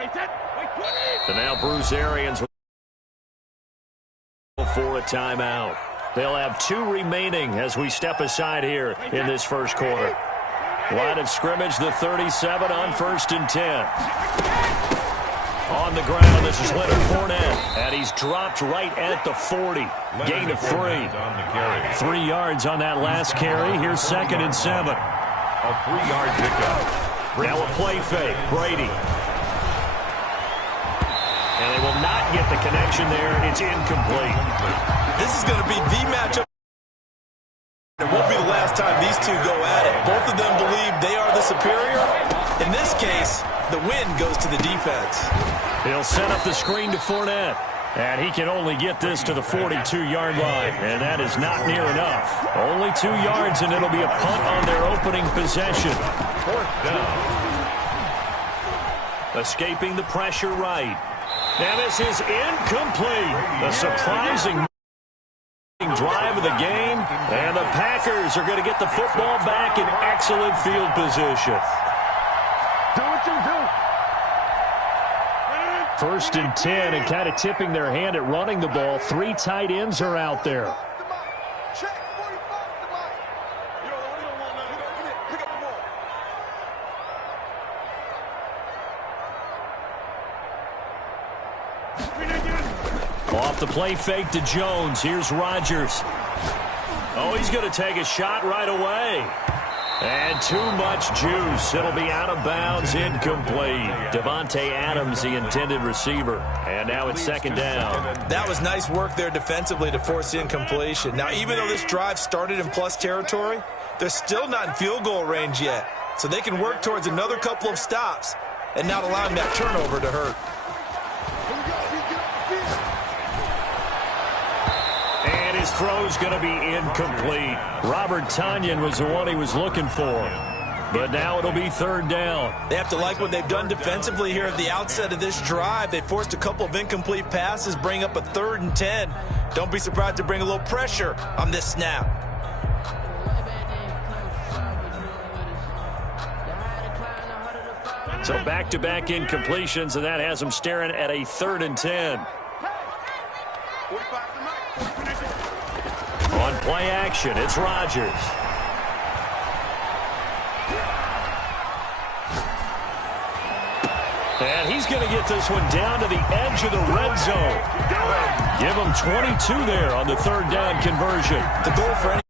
And now Bruce Arians for a timeout. They'll have 2 remaining as we step aside here in this first quarter. Line of scrimmage, the 37 on 1st and 10. On the ground, this is Leonard Fournette, and he's dropped right at the 40. Gain of 3. 3 yards on that last carry. Here's 2nd and 7. A 3-yard pickup. Now a play fake, Brady. And they will not get the connection there. It's incomplete. This is going to be the matchup. It won't be the last time these two go at it. Both of them believe they are the superior. In this case, the win goes to the defense. He'll set up the screen to Fournette. And he can only get this to the 42-yard line. And that is not near enough. Only 2 yards, and it'll be a punt on their opening possession. 4th down. Escaping the pressure right. Now this is incomplete. The surprising drive of the game. And the Packers are going to get the football back in excellent field position. Do what you do. 1st and 10, and kind of tipping their hand at running the ball. 3 tight ends are out there. Off the play fake to Jones. Here's Rodgers. Oh, he's going to take a shot right away. And too much juice. It'll be out of bounds, incomplete. Devontae Adams, the intended receiver. And now it's 2nd down. That was nice work there defensively to force incompletion. Now, even though this drive started in plus territory, they're still not in field goal range yet. So they can work towards another couple of stops and not allowing that turnover to hurt. His throw's going to be incomplete. Robert Tonyan was the one he was looking for. But now it'll be 3rd down. They have to like what they've done defensively here at the outset of this drive. They forced a couple of incomplete passes, bring up a 3rd and 10. Don't be surprised to bring a little pressure on this snap. So back-to-back incompletions, and that has them staring at a 3rd and 10. On play action, it's Rodgers. And he's going to get this one down to the edge of the red zone. Give him 22 there on the 3rd down conversion. The goal for any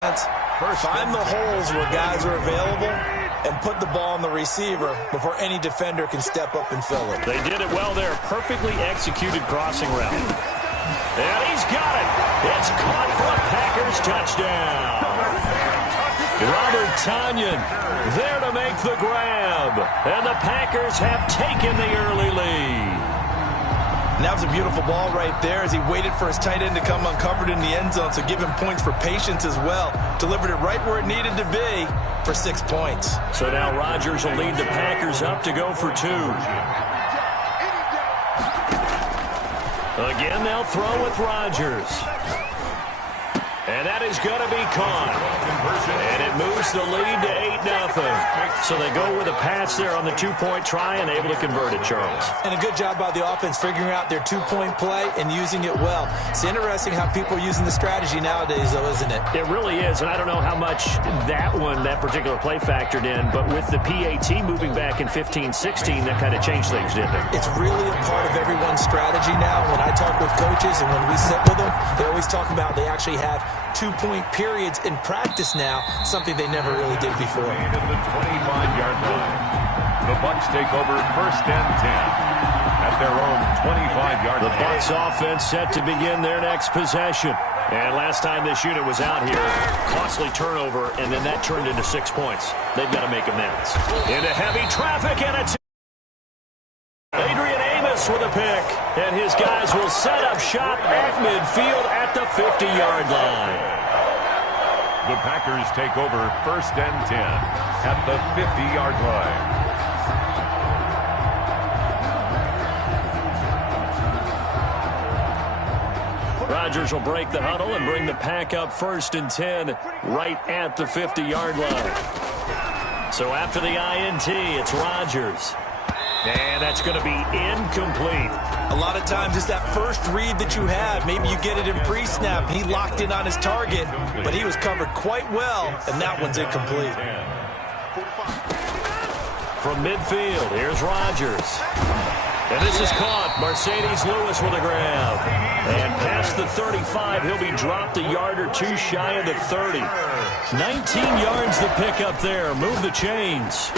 defense, find the holes where guys are available and put the ball on the receiver before any defender can step up and fill it. They did it well there. Perfectly executed crossing route. And he's got it. It's caught for a Packers touchdown. Robert Tonyan there to make the grab. And the Packers have taken the early lead. And that was a beautiful ball right there as he waited for his tight end to come uncovered in the end zone, so give him points for patience as well. Delivered it right where it needed to be for 6 points. So now Rodgers will lead the Packers up to go for 2. Again, they'll throw with Rodgers. And that is going to be caught. And it moves the lead to 8-0. So they go with a pass there on the 2-point try and able to convert it, Charles. And a good job by the offense figuring out their 2-point play and using it well. It's interesting how people are using the strategy nowadays, though, isn't it? It really is, and I don't know how much that particular play factored in, but with the PAT moving back in 15-16, that kind of changed things, didn't it? It's really a part of everyone's strategy now. When I talk with coaches and when we sit with them, they always talk about they actually have 2-point periods in practice now, something they never really did before. At the 25-yard line, the Bucs take over 1st and 10 at their own 25-yard line. The Bucs offense set to begin their next possession. And last time this unit was out here, costly turnover, and then that turned into 6 points. They've got to make amends. Into heavy traffic, and it's Adrian Amos with a pick. And his guys will set up shop at midfield at the 50-yard line. The Packers take over 1st and 10 at the 50-yard line. Rodgers will break the huddle and bring the pack up 1st and 10 right at the 50-yard line. So after the INT, it's Rodgers. And that's going to be incomplete. A lot of times it's that first read that you have. Maybe you get it in pre-snap. He locked in on his target, but he was covered quite well, and that one's incomplete. From midfield, here's Rodgers. And this is caught. Mercedes Lewis with a grab. And past the 35, he'll be dropped a yard or two shy of the 30. 19 yards the pick up there. Move the chains.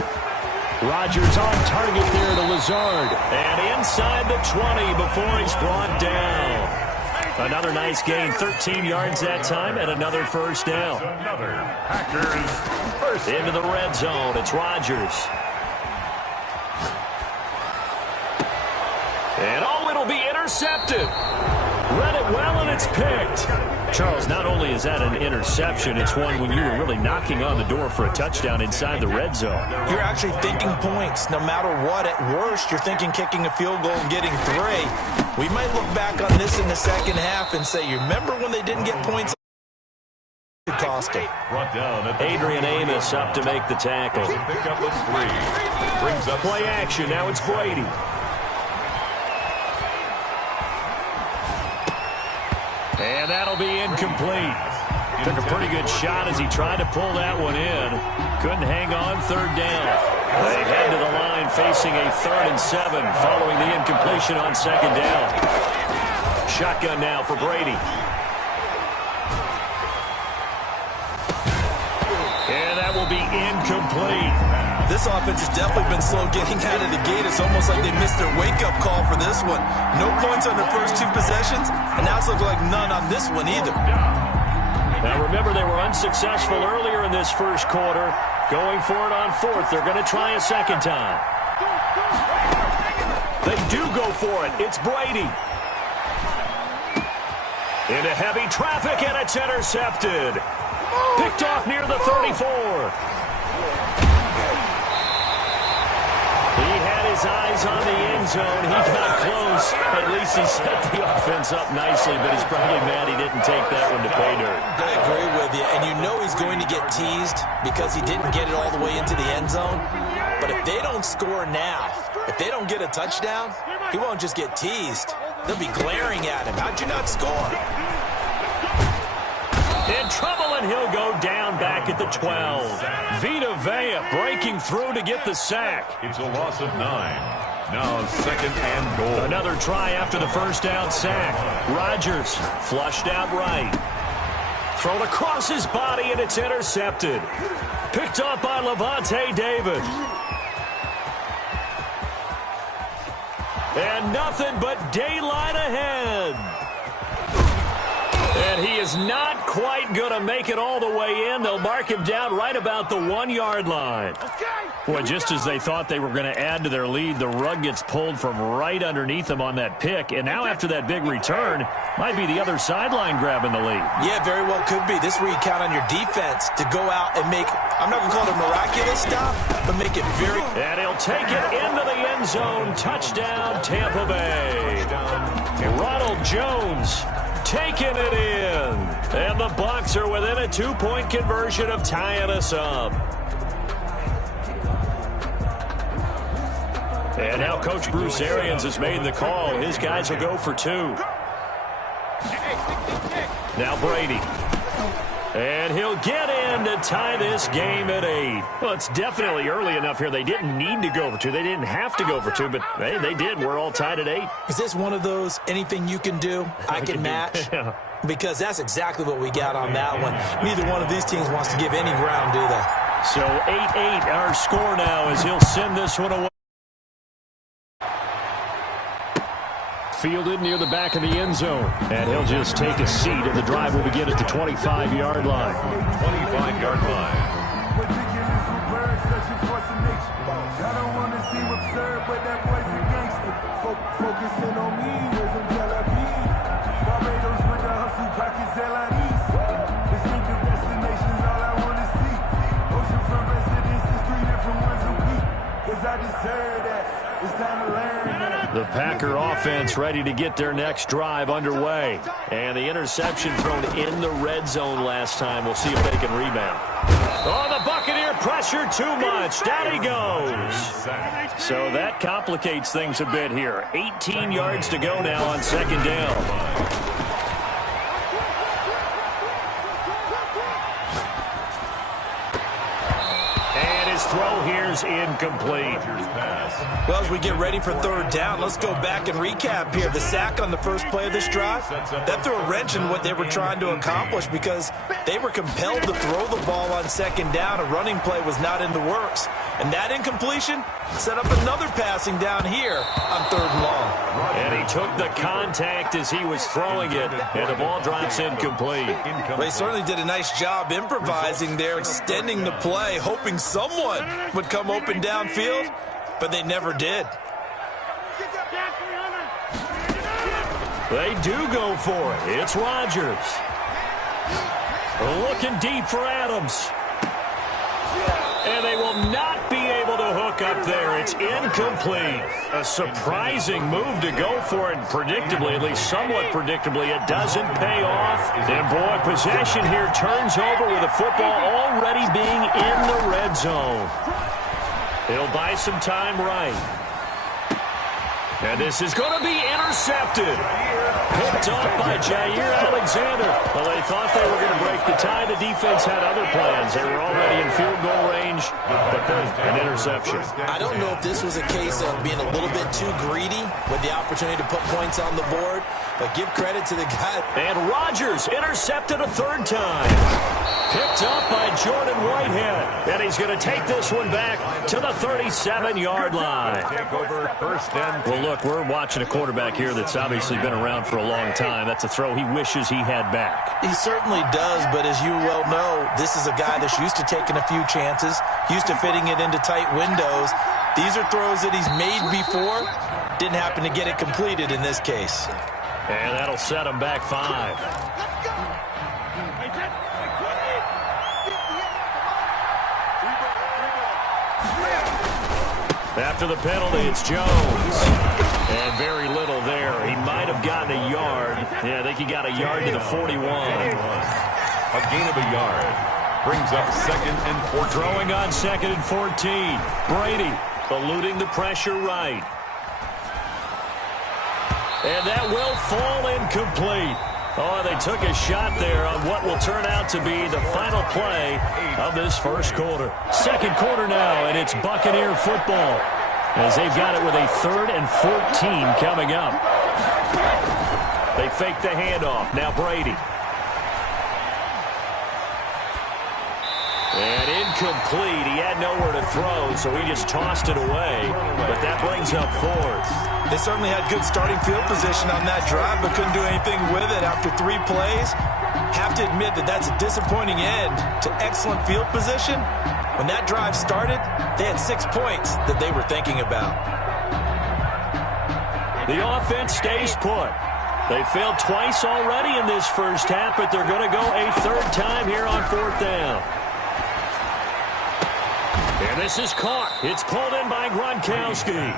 Rodgers on target there to Lazard. And inside the 20 before he's brought down. Another nice gain, 13 yards that time, and another first down. Another Packers first. Into the red zone, it's Rodgers. And oh, it'll be intercepted. Read it well, and it's picked. Charles, not only is that an interception, it's one when you were really knocking on the door for a touchdown inside the red zone. You're actually thinking points. No matter what, at worst, you're thinking kicking a field goal and getting 3. We might look back on this in the second half and say, you remember when they didn't get points? It cost them. Adrian Amos up to make the tackle. Pick up the 3. Brings up play action. Now it's Brady. And that'll be incomplete. Took a pretty good shot as he tried to pull that one in. Couldn't hang on, third down. They head to the line facing a 3rd and 7 following the incompletion on second down. Shotgun now for Brady. And that will be incomplete. This offense has definitely been slow getting out of the gate. It's almost like they missed their wake-up call for this one. No points on their first 2 possessions, and now it's looking like none on this one either. Now remember, they were unsuccessful earlier in this first quarter. Going for it on 4th. They're going to try a second time. They do go for it. It's Brady. Into heavy traffic, and it's intercepted. Picked off near the 34. He had his eyes on the end zone. He got close. At least he set the offense up nicely, but he's probably mad he didn't take that one to pay dirt. I agree with you, and you know he's going to get teased because he didn't get it all the way into the end zone. But if they don't score now, if they don't get a touchdown, he won't just get teased. They'll be glaring at him. How'd you not score? In trouble, and he'll go down back at the 12. Vita Vea breaking through to get the sack. It's a loss of 9. Now 2nd and goal. Another try after the first down sack. Rodgers flushed out right. Thrown across his body, and it's intercepted. Picked up by Levante David. And nothing but daylight ahead. And he is not quite going to make it all the way in. They'll mark him down right about the 1-yard line. Well, just as they thought they were going to add to their lead, the rug gets pulled from right underneath them on that pick. And now after that big return, might be the other sideline grabbing the lead. Yeah, very well could be. This is where you count on your defense to go out and make, I'm not going to call it a miraculous stop, but make it very... And he'll take it into the end zone. Touchdown, Tampa Bay. Ronald Jones taking it in. And the Bucs are within a 2-point conversion of tying us up. And now Coach Bruce Arians has made the call. His guys will go for 2. Now Brady. And he'll get in to tie this game at 8. Well, it's definitely early enough here. They didn't need to go for 2. They didn't have to go for 2, but they did. We're all tied at 8. Is this one of those anything you can do, I can match? Yeah. Because that's exactly what we got on that one. Neither one of these teams wants to give any ground, do they? So 8-8 our score now as he'll send this one away. Fielded near the back of the end zone. And he'll just take a seat, and the drive will begin at the 25-yard line. 25-yard line. The Packer offense ready to get their next drive underway. And the interception thrown in the red zone last time. We'll see if they can rebound. Oh, the Buccaneer pressure too much. Down he goes. So that complicates things a bit here. 18 yards to go now on second down. Throw here's incomplete. Well, as we get ready for third down, let's go back and recap here. The sack on the first play of this drive, that threw a wrench in what they were trying to accomplish because they were compelled to throw the ball on second down. A running play was not in the works. And that incompletion set up another passing down here on third and long. And he took the contact as he was throwing it, and the ball drops incomplete. Well, he certainly did a nice job improvising there, extending the play, hoping someone would come open downfield, but they never did. They do go for it. It's Rodgers. Looking deep for Adams. And they will not be able to hook up there. It's incomplete. A surprising move to go for it. Predictably, at least somewhat predictably, it doesn't pay off. And boy, possession here turns over with the football already being in the red zone. He'll buy some time right. And this is going to be intercepted. Picked off by Jair Alexander. Well, they thought they were going to break the tie. The defense had other plans. They were already in field goal range, but then an interception. I don't know if this was a case of being a little bit too greedy with the opportunity to put points on the board, but give credit to the guy. And Rodgers intercepted a third time. Picked up by Jordan Whitehead. And he's going to take this one back to the 37-yard line. Take over first and 10. Well, look, we're watching a quarterback here that's obviously been around for a long time. That's a throw he wishes he had back. He certainly does, but as you well know, this is a guy that's used to taking a few chances, used to fitting it into tight windows. These are throws that he's made before. Didn't happen to get it completed in this case. And that'll set him back 5. After the penalty, it's Jones. And very little there. He might have gotten a yard. Yeah, I think he got a yard to the 41. A gain of a yard. Brings up second and 14. Throwing on second and 14. Brady eluding the pressure right. And that will fall incomplete. Oh, they took a shot there on what will turn out to be the final play of this first quarter. Second quarter now, and it's Buccaneer football as they've got it with a 3rd and 14 coming up. They fake the handoff. Now Brady. And incomplete. He had nowhere to throw, so he just tossed it away. But that brings up 4th. They certainly had good starting field position on that drive, but couldn't do anything with it after 3 plays. Have to admit that that's a disappointing end to excellent field position. When that drive started, they had 6 points that they were thinking about. The offense stays put. They failed twice already in this first half, but they're going to go a 3rd time here on 4th down. And this is caught. It's pulled in by Gronkowski.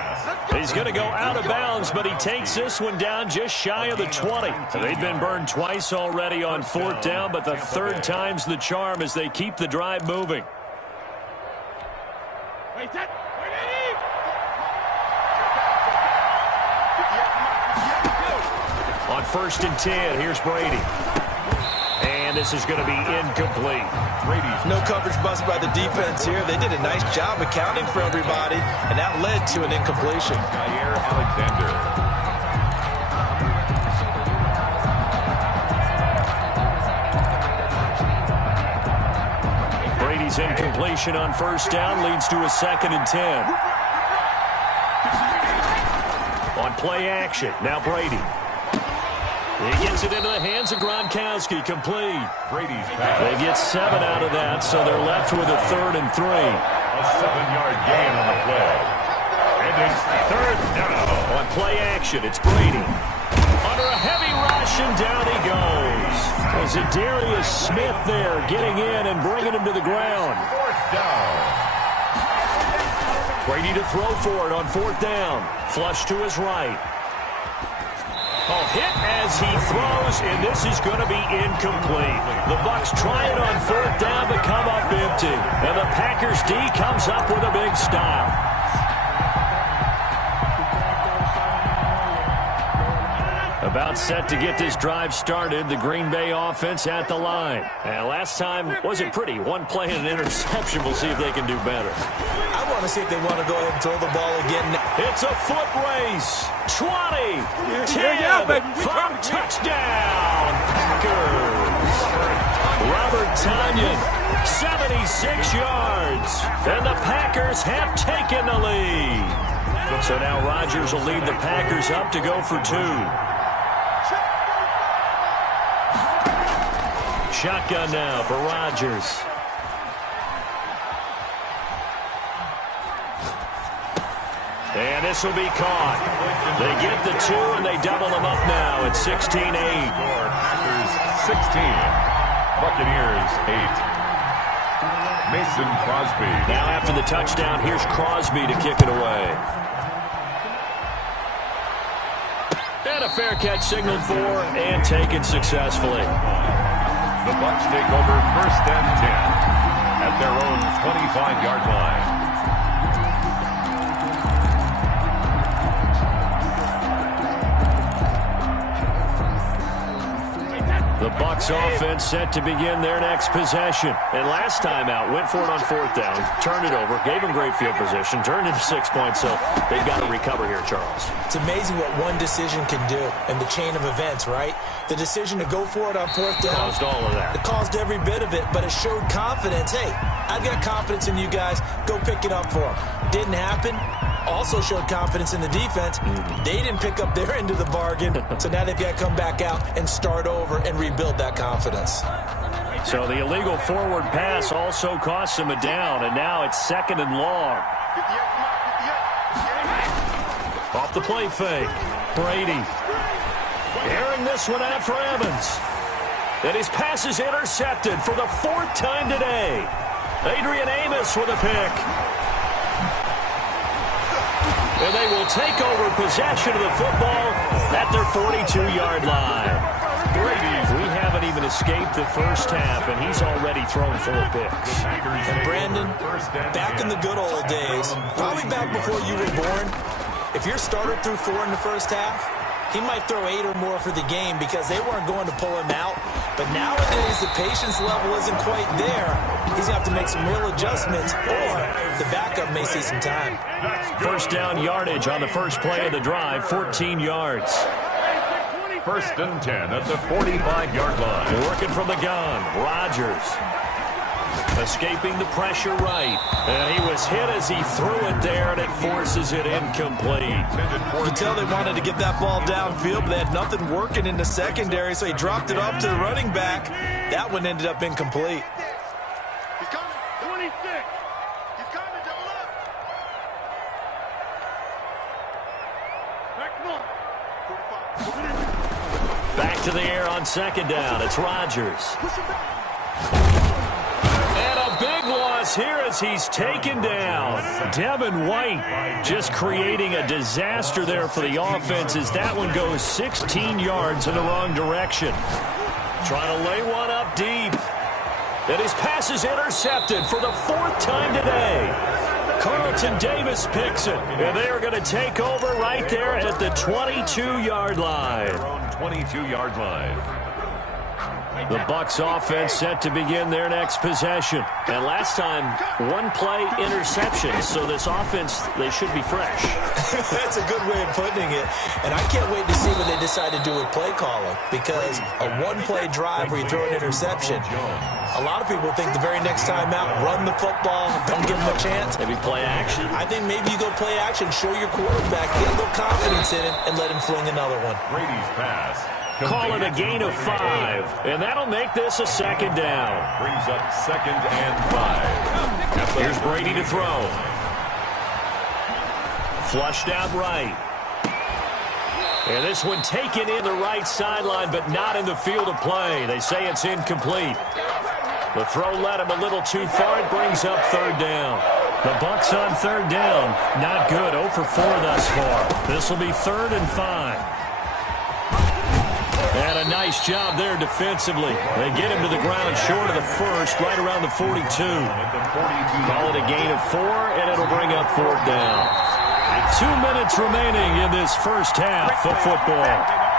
He's going to go out of bounds, but he takes this one down just shy of the 20. They've been burned twice already on 4th down, but the 3rd time's the charm as they keep the drive moving. On 1st and 10, here's Brady. And this is going to be incomplete. No coverage bust by the defense here. They did a nice job accounting for everybody, and that led to an incompletion. Jair Alexander. Brady's incompletion on 1st down leads to a 2nd and 10. On play action, now Brady. He gets it into the hands of Gronkowski, complete. Brady's pass. They get 7 out of that, so they're left with a 3rd and 3. A 7-yard gain on the play. And it's 3rd down. On play action, it's Brady. Under a heavy rush, and down he goes. Was it Darius Smith there getting in and bringing him to the ground? 4th down. Brady to throw for it on 4th down. Flush to his right. Oh, hit as he throws, and this is going to be incomplete. The Bucs try it on 4th down but come up empty. And the Packers D comes up with a big stop. About set to get this drive started, the Green Bay offense at the line. And last time wasn't pretty. One play and an interception. We'll see if they can do better. I want to see if they want to go ahead and throw the ball again. It's a foot race. 20, 10, 5, touchdown, Packers. Robert Tonyan, 76 yards. And the Packers have taken the lead. So now Rodgers will lead the Packers up to go for 2. Shotgun now for Rodgers. And this will be caught. They get the 2, and they double them up now at 16-8. Packers 16, Buccaneers 8. Mason Crosby. Now after the touchdown, here's Crosby to kick it away. And a fair catch signaled for and taken successfully. The Bucs take over 1st and 10 at their own 25-yard line. The Bucs offense set to begin their next possession. And last time out, went for it on 4th down, turned it over, gave them great field position, turned into 6 points, so they've got to recover here, Charles. It's amazing what one decision can do in the chain of events, right? The decision to go for it on 4th down. Caused all of that. It caused every bit of it, but it showed confidence. Hey, I've got confidence in you guys. Go pick it up for them. Didn't happen. Also showed confidence in the defense. They didn't pick up their end of the bargain, so now they've got to come back out and start over and rebuild that confidence. So the illegal forward pass also cost him a down, and now it's 2nd and long. Off the play fake. Brady. Airing this one out for Evans. And his pass is intercepted for the 4th time today. Adrian Amos with a pick. And they will take over possession of the football at their 42-yard line. We haven't even escaped the first half, and he's already thrown 4 picks. And Brandon, back in the good old days, probably back before you were born, if your starter threw 4 in the first half, he might throw 8 or more for the game because they weren't going to pull him out. But nowadays, the patience level isn't quite there. He's going to have to make some real adjustments, or the backup may see some time. First down yardage on the first play of the drive, 14 yards. 1st and 10 at the 45-yard line. Working from the gun, Rodgers. Escaping the pressure right. And he was hit as he threw it there, and it forces it incomplete. You can tell they wanted to get that ball downfield, but they had nothing working in the secondary, so he dropped it off to the running back. That one ended up incomplete. He's coming, 26. He's coming, double up. Back one. 45. Back to the air on 2nd down. It's Rodgers. And a big loss here as he's taken down. Devin White just creating a disaster there for the offense as that one goes 16 yards in the wrong direction. Trying to lay one up deep. And his pass is intercepted for the 4th time today. Carlton Davis picks it. And they are going to take over right there at the 22-yard line. Their own 22-yard line. The Bucs offense set to begin their next possession. And last time, 1 play interception. So this offense, they should be fresh. That's a good way of putting it. And I can't wait to see what they decide to do with play calling. Because a 1-play drive where you throw an interception, a lot of people think the very next time out, run the football, don't give them a chance. Maybe play action. I think maybe you go play action, show your quarterback, get a little confidence in it, and let him fling another one. Brady's pass. Call it a gain of 5, and that'll make this a 2nd down. Brings up 2nd and 5. Here's Brady to throw. Flushed out right. And this one taken in the right sideline, but not in the field of play. They say it's incomplete. The throw led him a little too far. It brings up 3rd down. The Bucs on third down. Not good. 0 for 4 thus far. This will be 3rd and 5. And a nice job there defensively. They get him to the ground short of the first, right around the 42. Call it a gain of 4, and it'll bring up 4th down. 2 minutes remaining in this first half of football.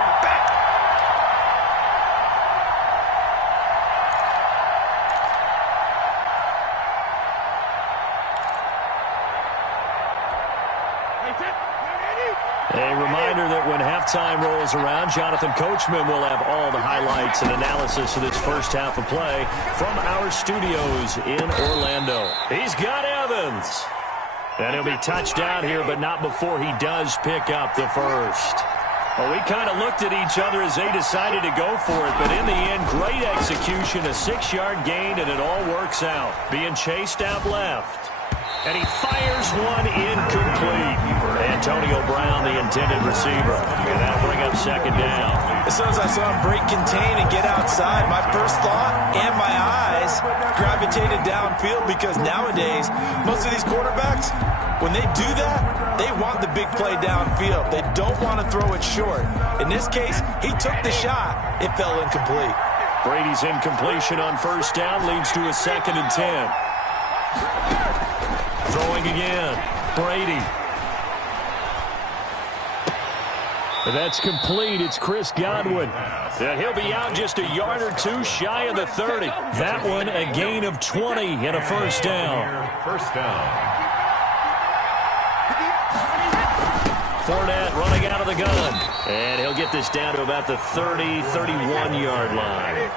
A reminder that when halftime rolls around, Jonathan Coachman will have all the highlights and analysis of this first half of play from our studios in Orlando. He's got Evans. And he'll be touched down here, but not before he does pick up the first. Well, we kind of looked at each other as they decided to go for it, but in the end, great execution, a 6-yard gain, and it all works out. Being chased out left. And he fires one incomplete. Antonio Brown, the intended receiver. And that'll bring up 2nd down. As soon as I saw him break contain and get outside, my first thought and my eyes gravitated downfield because nowadays, most of these quarterbacks, when they do that, they want the big play downfield. They don't want to throw it short. In this case, he took the shot. It fell incomplete. Brady's incompletion on 1st down leads to a 2nd and 10. Throwing again. Brady. That's complete. It's Chris Godwin. And he'll be out just a yard or 2 shy of the 30. That one a gain of 20 and a 1st down. First down. Fournette running out of the gun. And he'll get this down to about the 30, 31-yard line.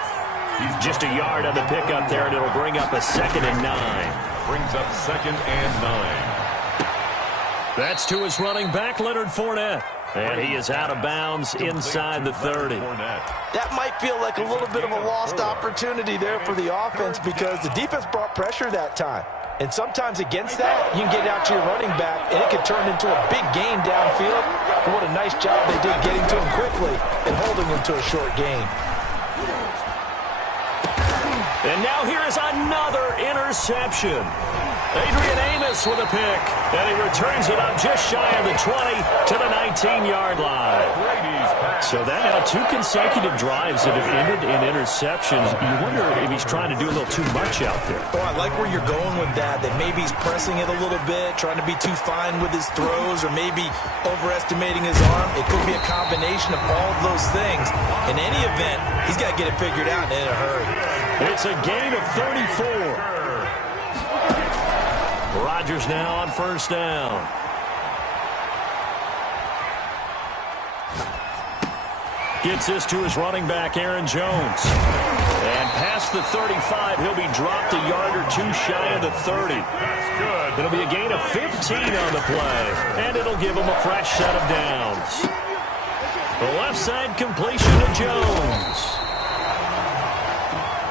Just a yard on the pickup there, and it'll bring up a 2nd and 9. Brings up 2nd and 9. That's to his running back, Leonard Fournette. And he is out of bounds inside the 30. That might feel like a little bit of a lost opportunity there for the offense because the defense brought pressure that time. And sometimes against that, you can get out to your running back, and it could turn into a big gain downfield. But what a nice job they did getting to him quickly and holding him to a short gain. And now here is another interception. Adrian Amos with a pick. And he returns it up just shy of the 20 to the 19-yard line. So that now 2 consecutive drives that have ended in interceptions. You wonder if he's trying to do a little too much out there. Oh, I like where you're going with that maybe he's pressing it a little bit, trying to be too fine with his throws, or maybe overestimating his arm. It could be a combination of all of those things. In any event, he's got to get it figured out in a hurry. It's a gain of 34. Rodgers now on 1st down. Gets this to his running back, Aaron Jones. And past the 35, he'll be dropped a yard or 2 shy of the 30. It'll be a gain of 15 on the play. And it'll give him a fresh set of downs. The left side completion to Jones.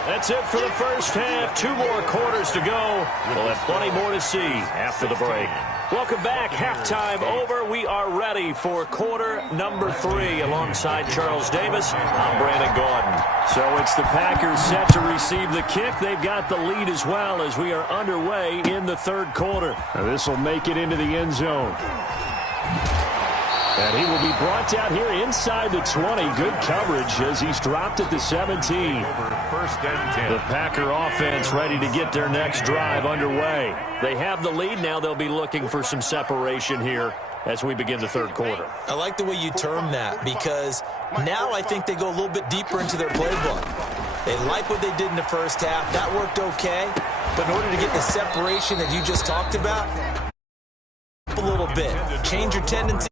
That's it for the first half. 2 more quarters to go. We'll have plenty more to see after the break. Welcome back. Halftime over. We are ready for quarter number 3 alongside Charles Davis. I'm Brandon Gordon. So it's the Packers set to receive the kick. They've got the lead as well as we are underway in the 3rd quarter. Now this will make it into the end zone. And he will be brought down here inside the 20. Good coverage as he's dropped at the 17. First and 10. The Packer offense ready to get their next drive underway. They have the lead. Now they'll be looking for some separation here as we begin the 3rd quarter. I like the way you term that because now I think they go a little bit deeper into their playbook. They like what they did in the first half. That worked okay. But in order to get the separation that you just talked about, a little bit. Change your tendency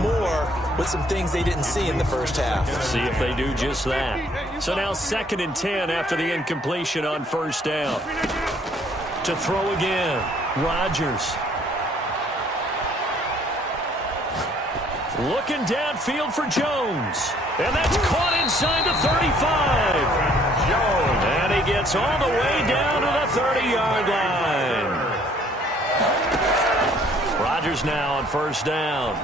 more with some things they didn't see in the first half. See if they do just that. So now 2nd and 10 after the incompletion on 1st down. To throw again, Rodgers. Looking downfield for Jones. And that's caught inside the 35. Jones. And he gets all the way down to the 30-yard line. Rodgers now on 1st down.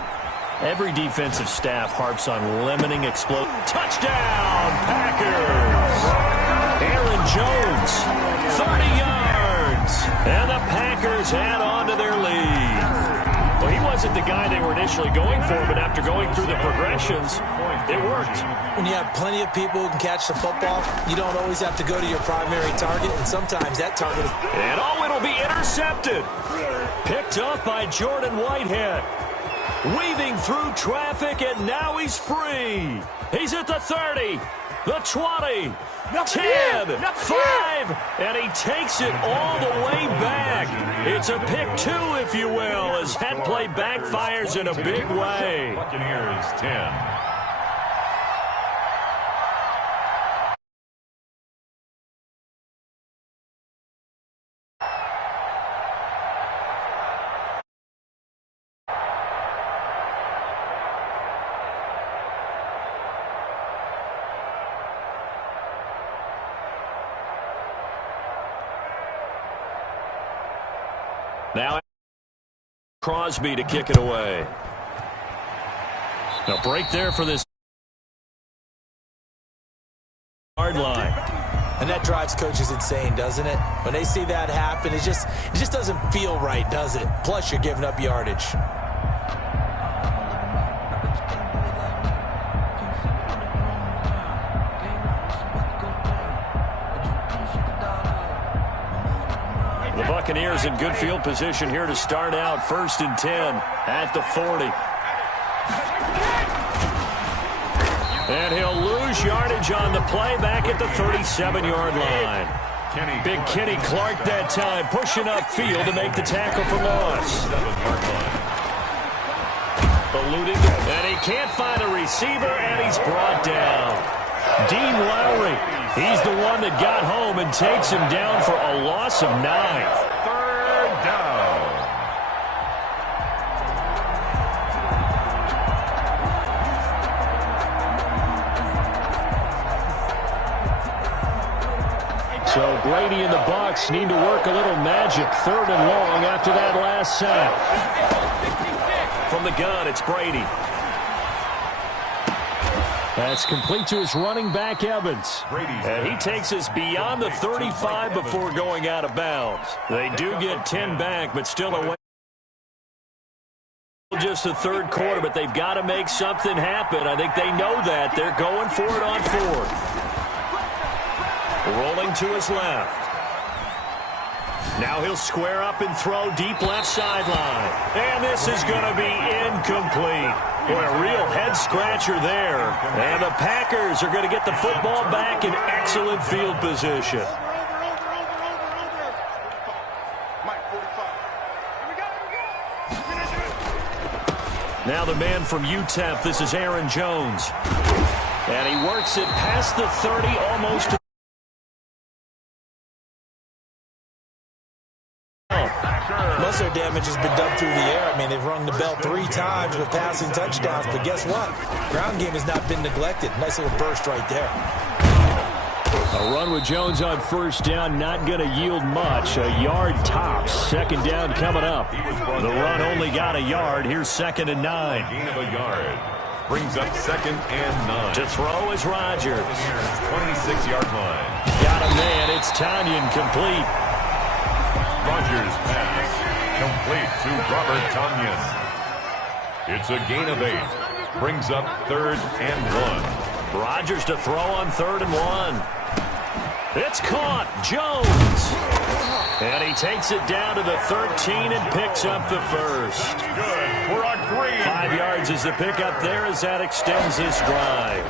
Every defensive staff harps on limiting explosive. Touchdown, Packers! Aaron Jones, 30 yards. And the Packers the guy they were initially going for, but after going through the progressions, it worked. When you have plenty of people who can catch the football, you don't always have to go to your primary target, and sometimes that target is... And it'll be intercepted. Picked off by Jordan Whitehead. Weaving through traffic, and now he's free. He's at the 30, the 20, 10, 5, and he takes it all the way back. It's a pick two, if you will, as that play backfires in a big way. Buccaneers 10. Now Crosby to kick it away. Now break there for this hard line. And that drives coaches insane, doesn't it? When they see that happen, it just doesn't feel right, does it? Plus, you're giving up yardage. The Buccaneers in good field position here to start out. 1st and 10 at the 40. And he'll lose yardage on the play back at the 37-yard line. Big Kenny Clark that time, pushing upfield to make the tackle for loss. Eluding, and he can't find a receiver, and he's brought down. Dean Lowry, he's the one that got home and takes him down for a loss of 9. 3rd down. So Brady and the Bucs need to work a little magic. 3rd and long after that last sack. From the gun, it's Brady. That's complete to his running back, Evans. And he takes us beyond the 35 before going out of bounds. They do get 10 back, but still away. Just the 3rd quarter, but they've got to make something happen. I think they know that. They're going for it on 4th. Rolling to his left. Now he'll square up and throw deep left sideline. And this is going to be incomplete. Boy, a real head-scratcher there. And the Packers are going to get the football back in excellent field position. Now the man from UTEP, this is Aaron Jones. And he works it past the 30, almost to most of their damage has been done through the air. I mean, they've rung the bell 3 times with passing touchdowns, but guess what? Ground game has not been neglected. Nice little burst right there. A run with Jones on 1st down, not going to yield much. A yard tops. 2nd down coming up. The run only got a yard. Here's 2nd and 9. Gain of a yard. Brings up 2nd and 9. To throw is Rodgers. 26-yard line. Got him man. It's Tanyan complete. Rodgers pass. Complete to Robert Tanyan. It's a gain of 8. Brings up 3rd and 1. Rodgers to throw on 3rd and 1. It's caught. Jones. And he takes it down to the 13 and picks up the 1st. Good for a green. 5 yards is the pickup there as that extends this drive.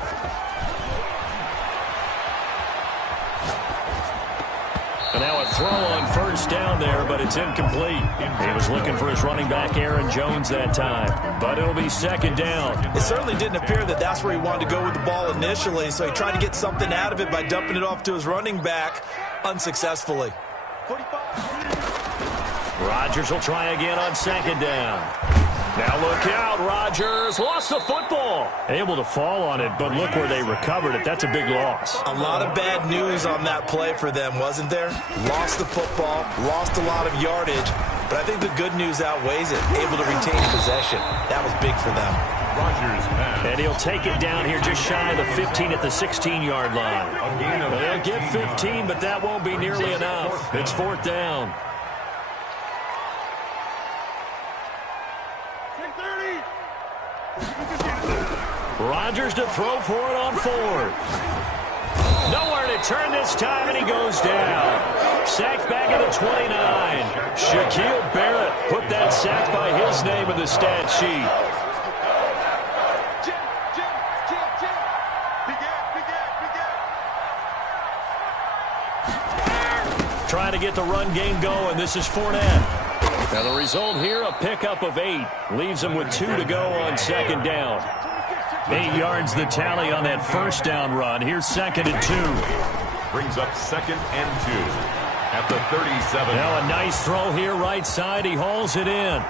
And now a throw on 1st down there, but it's incomplete. He was looking for his running back, Aaron Jones, that time. But it'll be 2nd down. It certainly didn't appear that that's where he wanted to go with the ball initially, so he tried to get something out of it by dumping it off to his running back unsuccessfully. Rodgers will try again on 2nd down. Now look out, Rodgers lost the football. Able to fall on it, but look where they recovered it. That's a big loss. A lot of bad news on that play for them, wasn't there? Lost the football, lost a lot of yardage, but I think the good news outweighs it. Able to retain possession. That was big for them. Rodgers pass. And he'll take it down here just shy of the 15 at the 16-yard line. They'll get 15, but that won't be nearly enough. It's 4th down. Rodgers to throw for it on fourth. Nowhere to turn this time, and he goes down. Sacked back at the 29. Shaquille Barrett put that sack by his name in the stat sheet. Trying to get the run game going. This is Fournette. Now the result here, a pickup of 8. Leaves him with 2 to go on second down. 8 yards the tally on that first down run. Here's 2nd and 2. Brings up 2nd and 2 at the 37. Now a nice throw here right side. He hauls it in.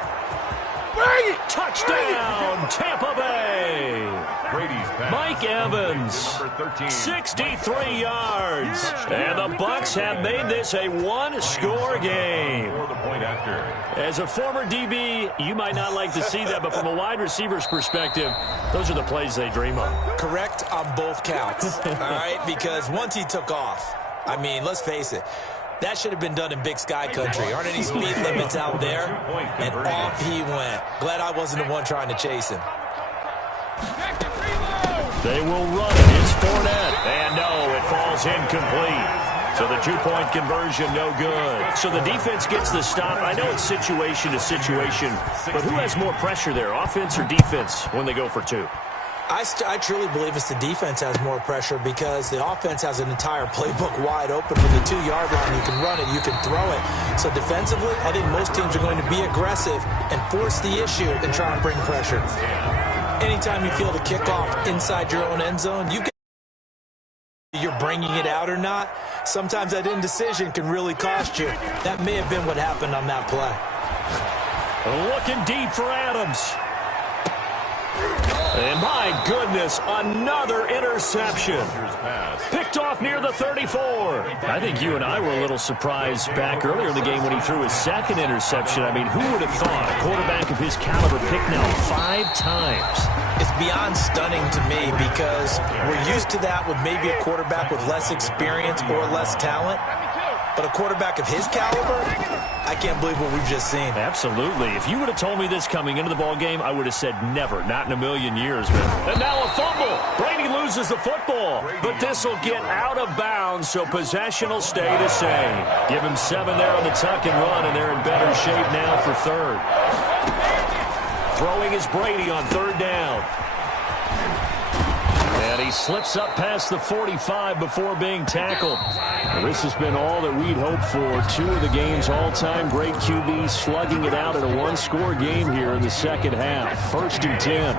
Touchdown, Tampa Bay. Brady's pass. Mike Evans, 63 yards. And the Bucs have made this a one-score game. For the point after. As a former DB, you might not like to see that, but from a wide receiver's perspective, those are the plays they dream of. Correct on both counts, all right? Because once he took off, I mean, let's face it, that should have been done in Big Sky Country. Aren't any speed limits out there? And off he went. Glad I wasn't the one trying to chase him. They will run it. It's Fournette. And no, it falls incomplete. So the two-point conversion, no good. So the defense gets the stop. I know it's situation to situation, but who has more pressure there, offense or defense, when they go for 2? I truly believe it's the defense has more pressure because the offense has an entire playbook wide open from the 2-yard line. You can run it, you can throw it. So defensively, I think most teams are going to be aggressive and force the issue and try and bring pressure. Anytime you feel the kickoff inside your own end zone, you're bringing it out or not. Sometimes that indecision can really cost you. That may have been what happened on that play. Looking deep for Adams. And my goodness, another interception. Picked off near the 34. I think you and I were a little surprised back earlier in the game when he threw his 2nd interception. I mean, who would have thought a quarterback of his caliber picked now 5 times? It's beyond stunning to me because we're used to that with maybe a quarterback with less experience or less talent. But a quarterback of his caliber, I can't believe what we've just seen. Absolutely. If you would have told me this coming into the ball game, I would have said never, not in a million years. Man. And now a fumble. Brady loses the football, but this will get out of bounds, so possession will stay the same. Give him 7 there on the tuck and run, and they're in better shape now for 3rd. Throwing is Brady on 3rd down. And he slips up past the 45 before being tackled. Well, this has been all that we'd hoped for. 2 of the game's all-time great QBs slugging it out in a one-score game here in the second half. 1st and 10.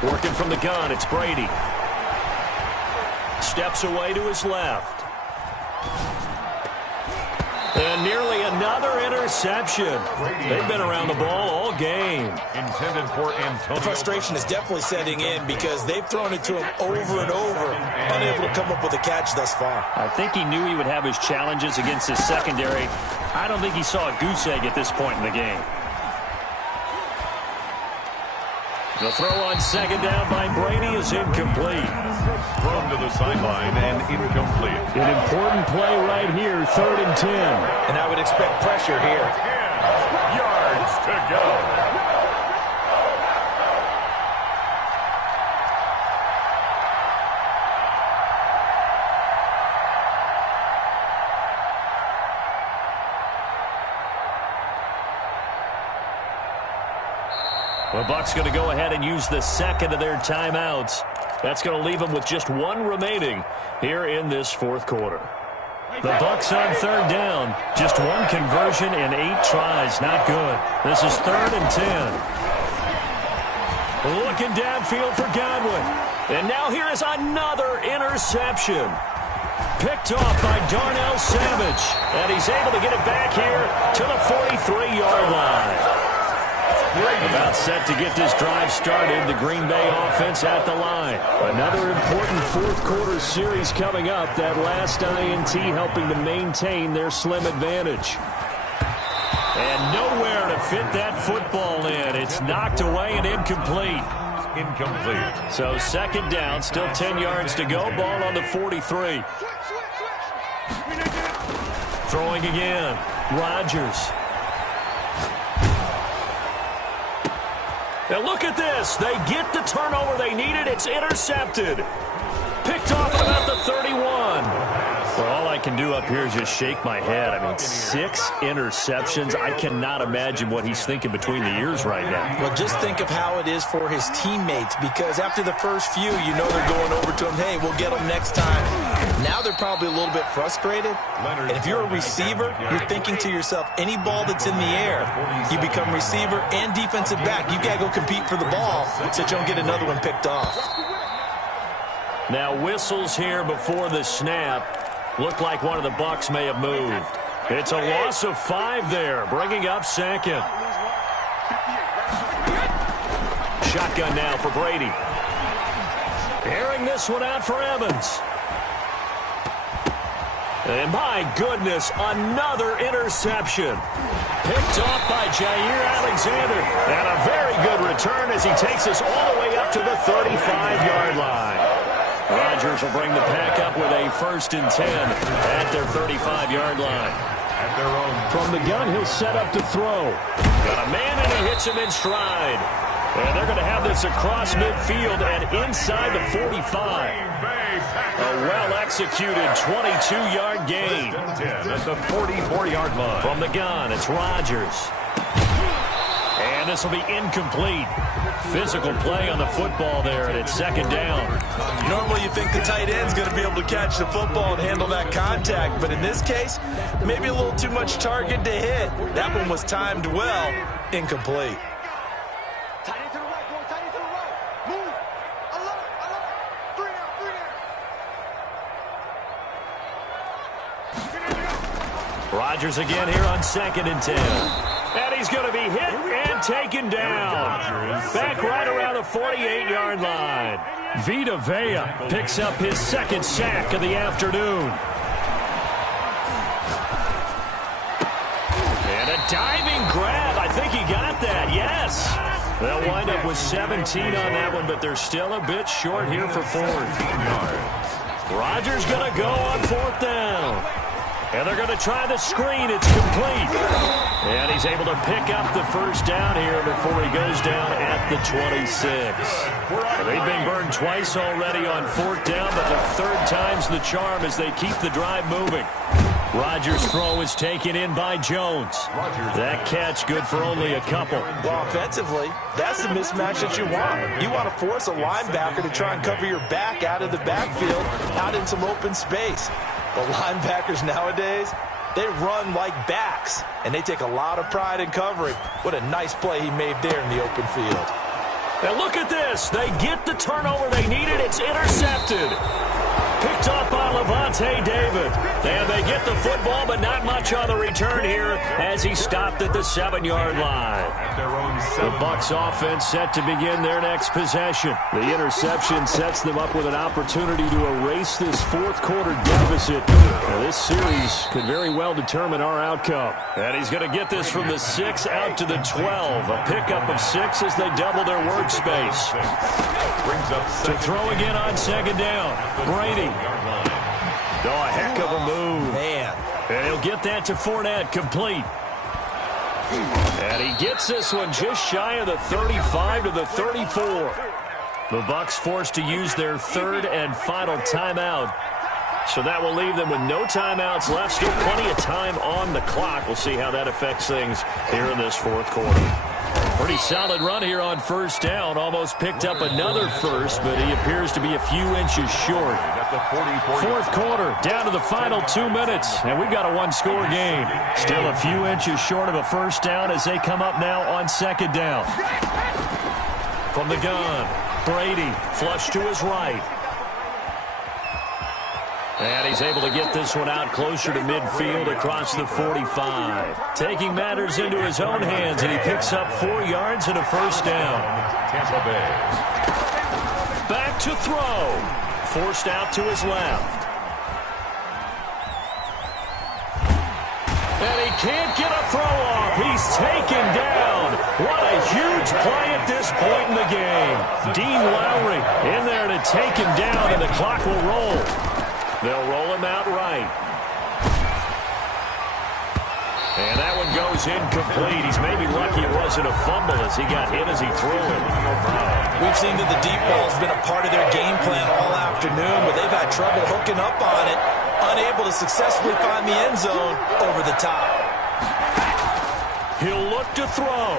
16. Working from the gun, it's Brady. Steps away to his left. And nearly another interception. They've been around the ball all game. Intended for Antonio. The frustration is definitely setting in because they've thrown it to him over and over, unable to come up with a catch thus far. I think he knew he would have his challenges against his secondary. I don't think he saw a goose egg at this point in the game. The throw on 2nd down by Brady is incomplete. Thrown to the sideline and incomplete. An important play right here, 3rd and 10. And I would expect pressure here. 10 yards to go. The Bucs going to go ahead and use the 2nd of their timeouts. That's going to leave them with just 1 remaining here in this 4th quarter. The Bucs on 3rd down. Just 1 conversion and 8 tries. Not good. This is 3rd and 10. Looking downfield for Godwin. And now here is another interception. Picked off by Darnell Savage. And he's able to get it back here to the 43-yard line. About set to get this drive started. The Green Bay offense at the line. Another important 4th quarter series coming up. That last INT helping to maintain their slim advantage. And nowhere to fit that football in. It's knocked away and incomplete. Incomplete. So 2nd down, still 10 yards to go. Ball on the 43. Throwing again. Rodgers. And look at this. They get the turnover they needed. It's intercepted. Picked off at about the 31. Well, all I can do up here is just shake my head. I mean, 6 interceptions. I cannot imagine what he's thinking between the ears right now. Well, just think of how it is for his teammates, because after the first few, you know they're going over to him, hey, we'll get them next time. Now they're probably a little bit frustrated. And if you're a receiver, you're thinking to yourself, any ball that's in the air, you become receiver and defensive back. You got to go compete for the ball so you don't get another one picked off. Now whistles here before the snap. Looked like one of the Bucs may have moved. It's a loss of 5 there, bringing up second. Shotgun now for Brady. Airing this one out for Evans. And my goodness, another interception. Picked off by Jair Alexander. And a very good return as he takes us all the way up to the 35-yard line. Rodgers will bring the pack up with a 1st and 10 at their 35-yard line. From the gun, he'll set up to throw. Got a man and he hits him in stride. And they're going to have this across midfield and inside the 45. A well-executed 22-yard gain. At the 44-yard line. From the gun, it's Rodgers. And this will be incomplete. Physical play on the football there, and it's 2nd down. Normally you think the tight end's going to be able to catch the football and handle that contact, but in this case, maybe a little too much target to hit. That one was timed well, incomplete. Tight end to the right, boy. Tight end to the right. Move. Alert. 3 down. Rodgers again here on 2nd and 10. And he's going to be hit and taken down. Back right around the 48-yard line. Vita Vea picks up his 2nd sack of the afternoon. And a diving grab. I think he got that. Yes. They'll wind up with 17 on that one, but they're still a bit short here for 4th. Rodgers going to go on 4th down. And they're going to try the screen. It's complete. And he's able to pick up the 1st down here before he goes down at the 26. They've been burned twice already on 4th down, but the 3rd time's the charm as they keep the drive moving. Rodgers' throw is taken in by Jones. That catch good for only a couple. Well, offensively, that's the mismatch that you want. You want to force a linebacker to try and cover your back out of the backfield, out in some open space. The linebackers nowadays, they run like backs, and they take a lot of pride in covering. What a nice play he made there in the open field. And look at this. They get the turnover they needed. It's intercepted. Picked off by Levante David. And they get the football, but not much on the return here as he stopped at the 7-yard line. The Bucs offense set to begin their next possession. The interception sets them up with an opportunity to erase this 4th quarter deficit. Now, this series could very well determine our outcome. And he's going to get this from the 6 out to the 12. A pickup of 6 as they double their workspace. To throw again on 2nd down. Brady. Oh, a heck of a move. Man. And he'll get that to Fournette, complete. And he gets this one just shy of the 35 to the 34. The Bucs forced to use their 3rd and final timeout. So that will leave them with no timeouts left. Still plenty of time on the clock. We'll see how that affects things here in this 4th quarter. Pretty solid run here on 1st down. Almost picked up another 1st, but he appears to be a few inches short. 4th quarter, down to the final 2 minutes, and we've got a 1-score game. Still a few inches short of a 1st down as they come up now on 2nd down. From the gun, Brady, flush to his right. And he's able to get this one out closer to midfield across the 45. Taking matters into his own hands, and he picks up 4 yards and a 1st down. Tampa Bay. Back to throw. Forced out to his left. And he can't get a throw off. He's taken down. What a huge play at this point in the game. Dean Lowry in there to take him down, and the clock will roll. They'll roll him out right. And that one goes incomplete. He's maybe lucky it wasn't a fumble as he got hit as he threw it. We've seen that the deep ball's been a part of their game plan all afternoon, but they've had trouble hooking up on it, unable to successfully find the end zone over the top. He'll look to throw.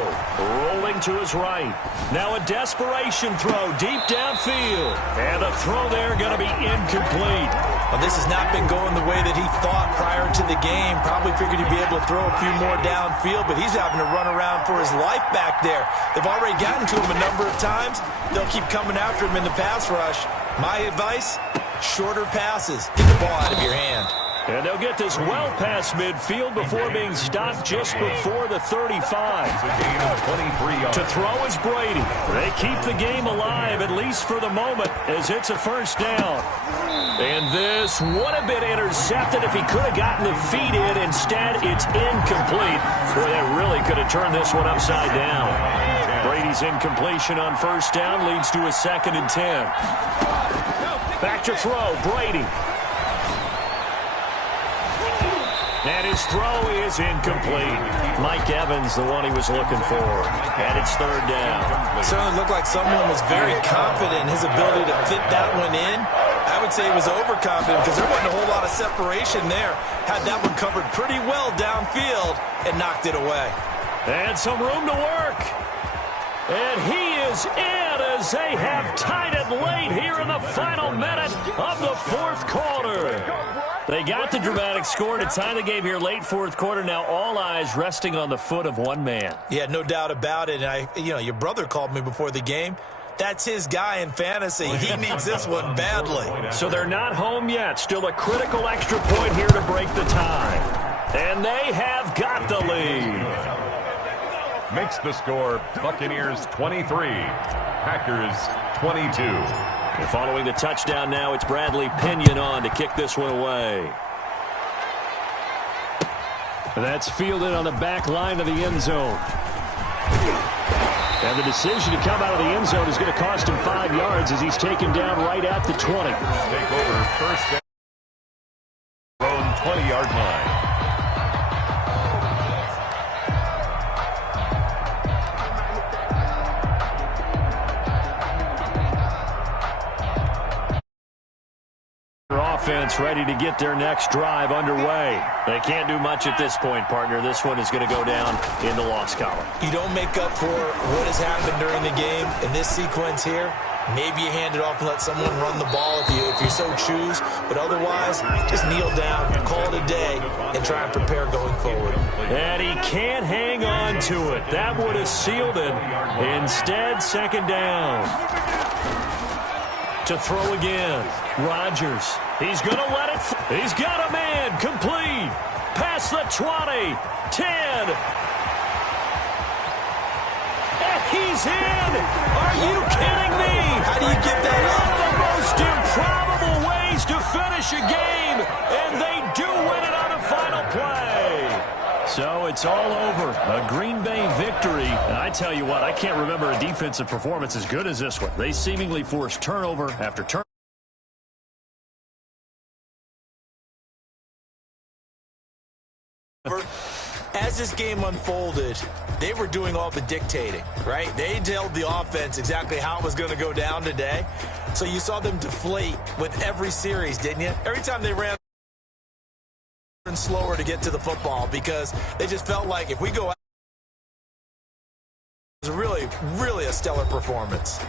Rolling to his right. Now a desperation throw deep downfield. And the throw there going to be incomplete. Well, this has not been going the way that he thought prior to the game. Probably figured he'd be able to throw a few more downfield, but he's having to run around for his life back there. They've already gotten to him a number of times. They'll keep coming after him in the pass rush. My advice, shorter passes. Get the ball out of your hand. And they'll get this well past midfield before being stopped just before the 35. To throw is Brady. They keep the game alive, at least for the moment, as it's a first down. And this would have been intercepted if he could have gotten the feet in. Instead, it's incomplete. Boy, that really could have turned this one upside down. Brady's incompletion on first down leads to a 2nd and 10. Back to throw, Brady. And his throw is incomplete. Mike Evans, the one he was looking for. And it's 3rd down. It certainly looked like someone was very confident in his ability to fit that one in. I would say he was overconfident because there wasn't a whole lot of separation there. Had that one covered pretty well downfield and knocked it away. And some room to work. And he is in as they have tied it late here in the final minute of the 4th quarter. They got the dramatic score to tie the game here late 4th quarter. Now all eyes resting on the foot of one man. Yeah, no doubt about it. And your brother called me before the game. That's his guy in fantasy. He needs this one badly. So they're not home yet. Still a critical extra point here to break the tie. And they have got the lead. Makes the score Buccaneers 23, Packers 22. And following the touchdown now, it's Bradley Pinion on to kick this one away. That's fielded on the back line of the end zone. And the decision to come out of the end zone is going to cost him 5 yards as he's taken down right at the 20. Take over first down. Own 20-yard line. Offense ready to get their next drive underway. They can't do much at this point, partner. This one is going to go down in the loss column. You don't make up for what has happened during the game in this sequence here. Maybe you hand it off and let someone run the ball if you so choose. But otherwise, just kneel down, call it a day, and try and prepare going forward. And he can't hang on to it. That would have sealed it. Instead, 2nd down. To throw again, Rodgers. He's going to let it. He's got a man. Complete. Past the 20. 10. And he's in. Are you kidding me? How do you get that One of the most improbable ways to finish a game. And they do win it on the final play. So it's all over. A Green Bay victory. And I tell you what, I can't remember a defensive performance as good as this one. They seemingly forced turnover after turnover. As this game unfolded, they were doing all the dictating, right? They told the offense exactly how it was going to go down today. So you saw them deflate with every series, didn't you? Every time they ran slower to get to the football because they just felt like if we go out, it was really, really a stellar performance.